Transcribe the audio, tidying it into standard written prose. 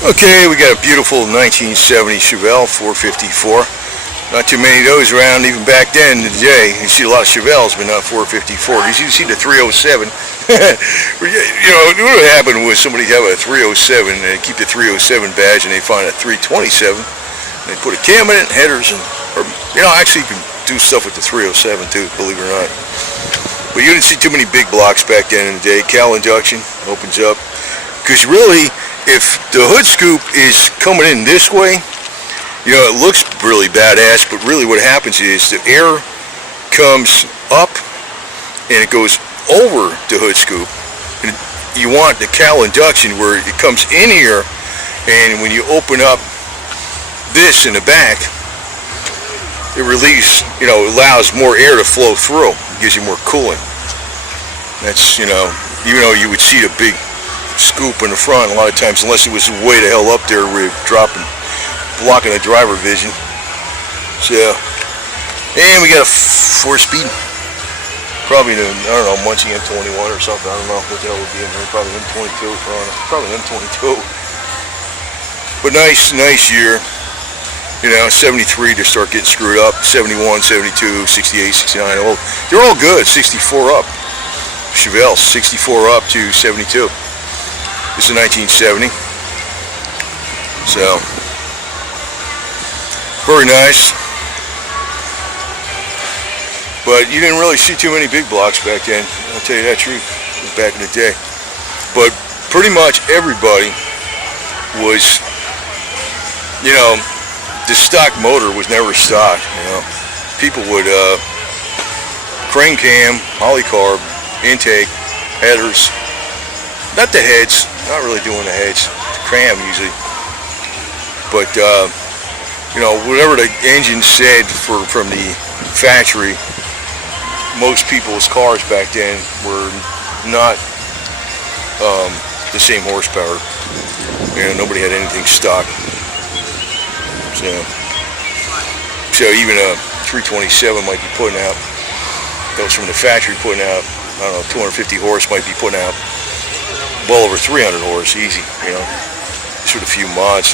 Okay, we got a beautiful 1970 Chevelle 454. Not too many of those around even back then in the day. You see a lot of Chevelles, but not 454. You see the 307. What would happen was somebody have a 307 and they keep the 307 badge and they find a 327. They put a cam in it, headers, actually you can do stuff with the 307 too, believe it or not. But you didn't see too many big blocks back then in the day. Cal induction opens up. Because really, if the hood scoop is coming in this way, it looks really badass, but really what happens is the air comes up and it goes over the hood scoop. And you want the Cal induction where it comes in here, and when you open up this in the back, it relieves, allows more air to flow through. It gives you more cooling. That's, even though you would see a big scoop in the front a lot of times, unless it was way the hell up there where you're blocking the driver vision. So, and we got a 4-speed, probably the, Muncie M21 or something. I don't know what the hell would be in there. Probably M22 probably M22. But nice year. 73 to start getting screwed up. 71, 72, 68, 69. They're all good. 64 up. Chevelle 64 up to 72. This is 1970. So, very nice. But you didn't really see too many big blocks back then. I'll tell you that truth. Back in the day. But pretty much everybody was, the stock motor was never stock. People would crane cam, polycarb, intake, headers. Not the heads, not really doing the heads, the cram usually. But, whatever the engine said from the factory, most people's cars back then were not the same horsepower. Nobody had anything stock. So even a 327 might be putting out, that was from the factory putting out, 250 horse, might be putting out well over 300 horse, easy, just with a few mods.